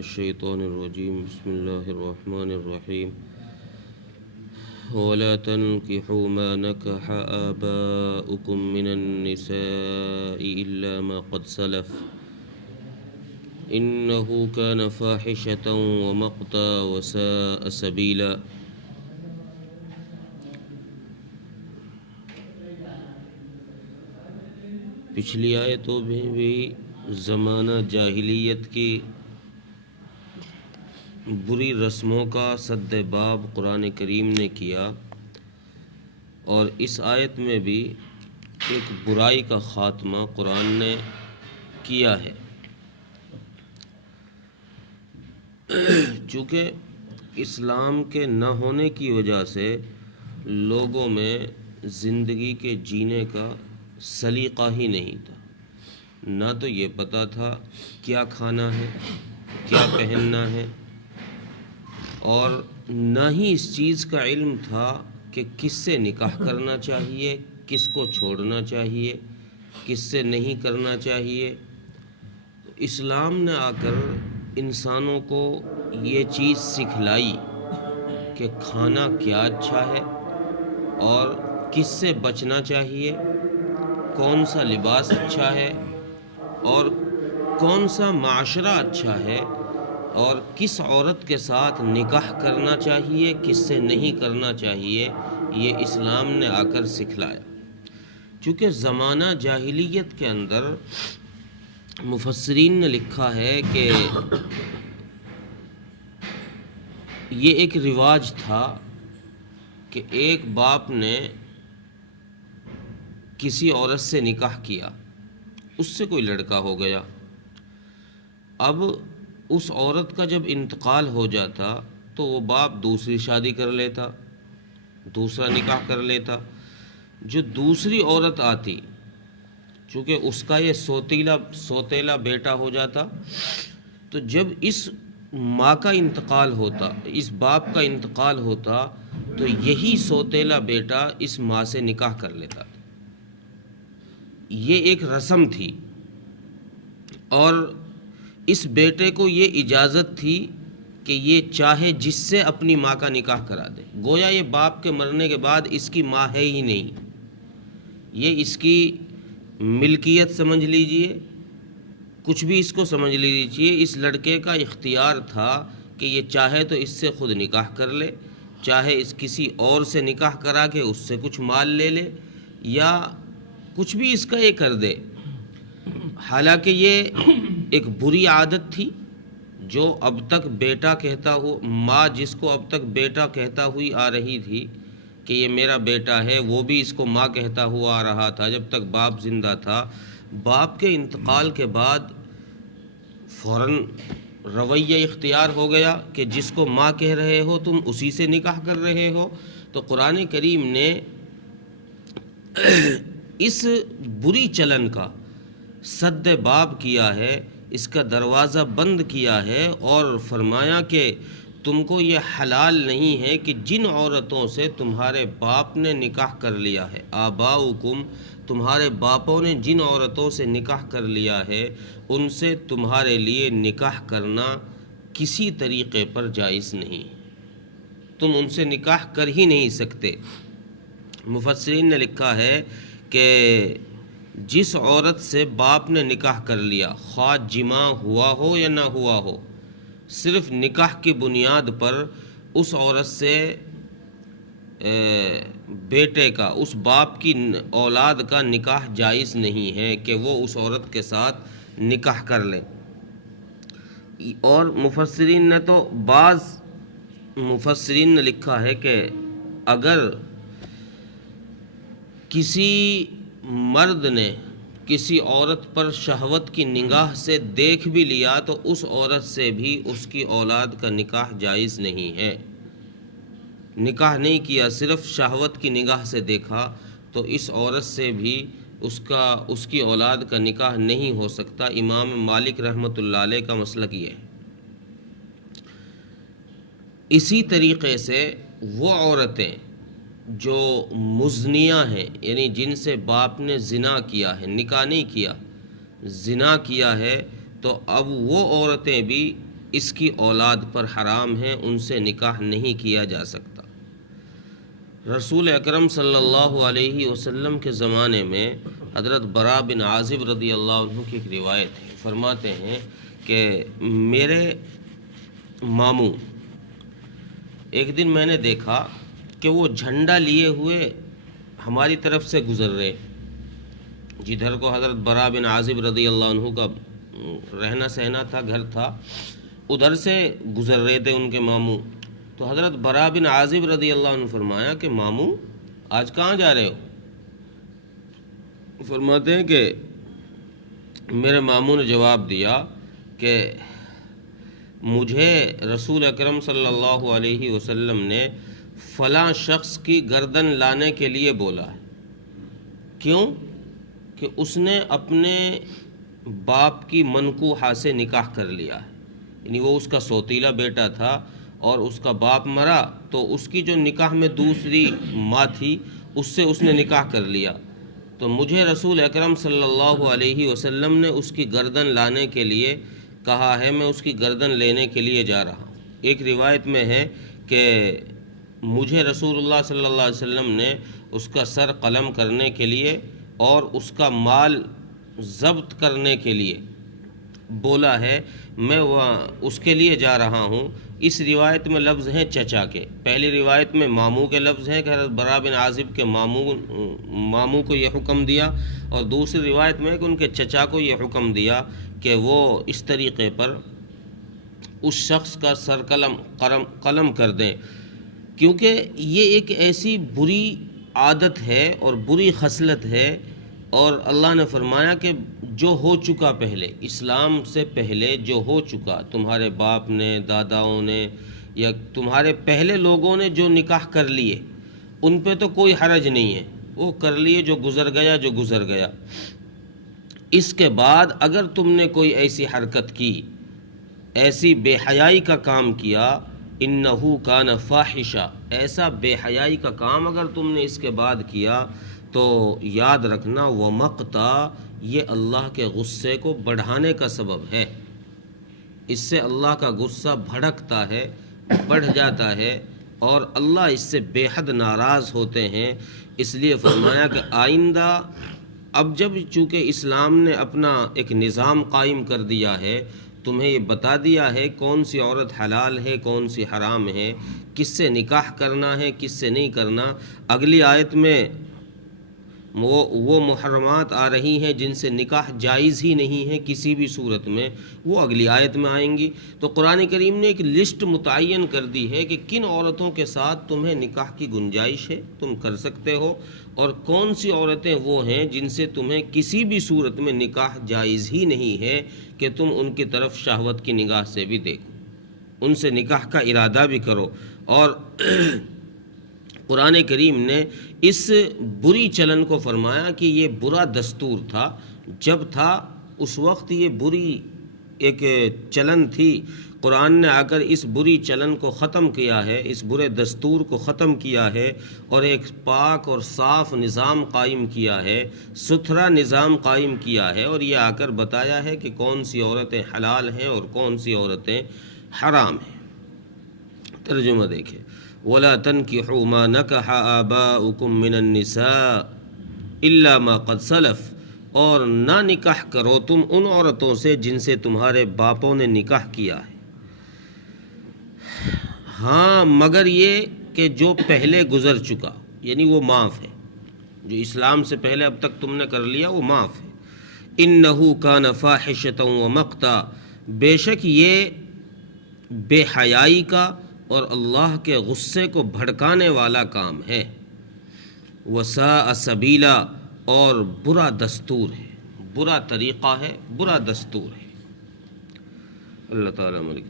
الشيطان الرجيم بسم الله الرحمن الرحيم ولا تنكحوا ما نكح آباؤكم من النساء إلا ما قد سلف إنه كان فاحشة ومقتا وساء سبيلا۔ پچھلی آیتوں میں بھی زمانہ جاہلیت کی بری رسموں کا سد باب قرآن کریم نے کیا، اور اس آیت میں بھی ایک برائی کا خاتمہ قرآن نے کیا ہے۔ چونکہ اسلام کے نہ ہونے کی وجہ سے لوگوں میں زندگی کے جینے کا سلیقہ ہی نہیں تھا، نہ تو یہ پتہ تھا کیا کھانا ہے، کیا پہننا ہے، اور نہ ہی اس چیز کا علم تھا کہ کس سے نکاح کرنا چاہیے، کس کو چھوڑنا چاہیے، کس سے نہیں کرنا چاہیے۔ اسلام نے آ کر انسانوں کو یہ چیز سکھلائی کہ کھانا کیا اچھا ہے اور کس سے بچنا چاہیے، کون سا لباس اچھا ہے اور کون سا معاشرہ اچھا ہے، اور کس عورت کے ساتھ نکاح کرنا چاہیے، کس سے نہیں کرنا چاہیے، یہ اسلام نے آ کر سکھلایا۔ چونکہ زمانہ جاہلیت کے اندر مفسرین نے لکھا ہے کہ یہ ایک رواج تھا کہ ایک باپ نے کسی عورت سے نکاح کیا، اس سے کوئی لڑکا ہو گیا، اب اس عورت کا جب انتقال ہو جاتا تو وہ باپ دوسری شادی کر لیتا، دوسرا نکاح کر لیتا۔ جو دوسری عورت آتی، چونکہ اس کا یہ سوتیلا بیٹا ہو جاتا، تو جب اس ماں کا انتقال ہوتا، اس باپ کا انتقال ہوتا، تو یہی سوتیلا بیٹا اس ماں سے نکاح کر لیتا۔ یہ ایک رسم تھی، اور اس بیٹے کو یہ اجازت تھی کہ یہ چاہے جس سے اپنی ماں کا نکاح کرا دے۔ گویا یہ باپ کے مرنے کے بعد اس کی ماں ہے ہی نہیں، یہ اس کی ملکیت سمجھ لیجئے، کچھ بھی اس کو سمجھ لیجئے۔ اس لڑکے کا اختیار تھا کہ یہ چاہے تو اس سے خود نکاح کر لے، چاہے اس کسی اور سے نکاح کرا کے اس سے کچھ مال لے لے، یا کچھ بھی اس کا یہ کر دے۔ حالانکہ یہ ایک بری عادت تھی جو اب تک بیٹا کہتا ہو، ماں جس کو اب تک بیٹا کہتا ہوئی آ رہی تھی کہ یہ میرا بیٹا ہے، وہ بھی اس کو ماں کہتا ہوا آ رہا تھا جب تک باپ زندہ تھا۔ باپ کے انتقال کے بعد فوراً رویہ اختیار ہو گیا کہ جس کو ماں کہہ رہے ہو تم اسی سے نکاح کر رہے ہو۔ تو قرآن کریم نے اس بری چلن کا سد باب کیا ہے، اس کا دروازہ بند کیا ہے، اور فرمایا کہ تم کو یہ حلال نہیں ہے کہ جن عورتوں سے تمہارے باپ نے نکاح کر لیا ہے، آباؤکم، تمہارے باپوں نے جن عورتوں سے نکاح کر لیا ہے، ان سے تمہارے لیے نکاح کرنا کسی طریقے پر جائز نہیں، تم ان سے نکاح کر ہی نہیں سکتے۔ مفسرین نے لکھا ہے کہ جس عورت سے باپ نے نکاح کر لیا، خواہ جماع ہوا ہو یا نہ ہوا ہو، صرف نکاح کی بنیاد پر اس عورت سے بیٹے کا، اس باپ کی اولاد کا نکاح جائز نہیں ہے کہ وہ اس عورت کے ساتھ نکاح کر لے۔ اور مفسرین نے تو بعض مفسرین نے لکھا ہے کہ اگر کسی مرد نے کسی عورت پر شہوت کی نگاہ سے دیکھ بھی لیا تو اس عورت سے بھی اس کی اولاد کا نکاح جائز نہیں ہے۔ نکاح نہیں کیا، صرف شہوت کی نگاہ سے دیکھا، تو اس عورت سے بھی اس کی اولاد کا نکاح نہیں ہو سکتا۔ امام مالک رحمۃ اللہ علیہ کا مسلک یہ ہے۔ اسی طریقے سے وہ عورتیں جو مزنیاں ہیں، یعنی جن سے باپ نے زنا کیا ہے، نکاح نہیں کیا، زنا کیا ہے، تو اب وہ عورتیں بھی اس کی اولاد پر حرام ہیں، ان سے نکاح نہیں کیا جا سکتا۔ رسول اکرم صلی اللہ علیہ وسلم کے زمانے میں حضرت براء بن عازب رضی اللہ عنہ کی ایک روایت ہے، فرماتے ہیں کہ میرے ماموں ایک دن میں نے دیکھا کہ وہ جھنڈا لیے ہوئے ہماری طرف سے گزر رہے، جدھر کو حضرت براء بن عازب رضی اللہ عنہ کا رہنا سہنا تھا، گھر تھا، ادھر سے گزر رہے تھے ان کے ماموں۔ تو حضرت براء بن عازب رضی اللہ عنہ فرمایا کہ ماموں آج کہاں جا رہے ہو؟ فرماتے ہیں کہ میرے ماموں نے جواب دیا کہ مجھے رسول اکرم صلی اللہ علیہ وسلم نے فلاں شخص کی گردن لانے کے لیے بولا ہے۔ کیوں؟ کہ اس نے اپنے باپ کی منکوحہ سے نکاح کر لیا ہے، یعنی وہ اس کا سوتیلا بیٹا تھا اور اس کا باپ مرا تو اس کی جو نکاح میں دوسری ماں تھی اس سے اس نے نکاح کر لیا، تو مجھے رسول اکرم صلی اللہ علیہ وسلم نے اس کی گردن لانے کے لیے کہا ہے، میں اس کی گردن لینے کے لیے جا رہا ہوں۔ ایک روایت میں ہے کہ مجھے رسول اللہ صلی اللہ علیہ وسلم نے اس کا سر قلم کرنے کے لیے اور اس کا مال ضبط کرنے کے لیے بولا ہے، میں اس کے لیے جا رہا ہوں۔ اس روایت میں لفظ ہیں چچا کے، پہلی روایت میں ماموں کے لفظ ہیں کہ حضرت براء بن عازب کے ماموں کو یہ حکم دیا، اور دوسری روایت میں کہ ان کے چچا کو یہ حکم دیا کہ وہ اس طریقے پر اس شخص کا سر قلم کر دیں، کیونکہ یہ ایک ایسی بری عادت ہے اور بری خصلت ہے، اور اللہ نے فرمایا کہ جو ہو چکا پہلے، اسلام سے پہلے جو ہو چکا، تمہارے باپ نے، داداؤں نے یا تمہارے پہلے لوگوں نے جو نکاح کر لیے ان پہ تو کوئی حرج نہیں ہے، وہ کر لیے، جو گزر گیا جو گزر گیا۔ اس کے بعد اگر تم نے کوئی ایسی حرکت کی، ایسی بے حیائی کا کام کیا، انہو کان فاحشہ، ایسا بے حیائی کا کام اگر تم نے اس کے بعد کیا تو یاد رکھنا ومقتا، یہ اللہ کے غصے کو بڑھانے کا سبب ہے، اس سے اللہ کا غصہ بھڑکتا ہے، بڑھ جاتا ہے، اور اللہ اس سے بے حد ناراض ہوتے ہیں۔ اس لیے فرمایا کہ آئندہ اب جب چونکہ اسلام نے اپنا ایک نظام قائم کر دیا ہے، تمہیں یہ بتا دیا ہے کون سی عورت حلال ہے، کون سی حرام ہے، کس سے نکاح کرنا ہے، کس سے نہیں کرنا۔ اگلی آیت میں وہ محرمات آ رہی ہیں جن سے نکاح جائز ہی نہیں ہے کسی بھی صورت میں، وہ اگلی آیت میں آئیں گی۔ تو قرآن کریم نے ایک لسٹ متعین کر دی ہے کہ کن عورتوں کے ساتھ تمہیں نکاح کی گنجائش ہے، تم کر سکتے ہو، اور کون سی عورتیں وہ ہیں جن سے تمہیں کسی بھی صورت میں نکاح جائز ہی نہیں ہے کہ تم ان کی طرف شہوت کی نگاہ سے بھی دیکھو، ان سے نکاح کا ارادہ بھی کرو۔ اور قرآن کریم نے اس بری چلن کو فرمایا کہ یہ برا دستور تھا، جب تھا اس وقت یہ بری ایک چلن تھی، قرآن نے آ کر اس بری چلن کو ختم کیا ہے، اس برے دستور کو ختم کیا ہے، اور ایک پاک اور صاف نظام قائم کیا ہے، ستھرا نظام قائم کیا ہے، اور یہ آ کر بتایا ہے کہ کون سی عورتیں حلال ہیں اور کون سی عورتیں حرام ہیں۔ ترجمہ دیکھیں، وَلَا تَنْكِحُوا مَا نَكَحَ آبَاؤُكُم مِّنَ النِّسَاءِ إِلَّا مَا قَدْ سَلَفَ، اور نہ نکاح کرو تم ان عورتوں سے جن سے تمہارے باپوں نے نکاح کیا ہے، ہاں مگر یہ کہ جو پہلے گزر چکا، یعنی وہ معاف ہے، جو اسلام سے پہلے اب تک تم نے کر لیا وہ معاف ہے۔ إِنَّهُ كَانَ فَاحِشَةً وَمَقْتًا، بے شک یہ بے حیائی کا اور اللہ کے غصے کو بھڑکانے والا کام ہے، وَسَاءَ سَبِيلًا، اور برا دستور ہے، برا طریقہ ہے، برا دستور ہے۔ اللہ تعالیٰ ملک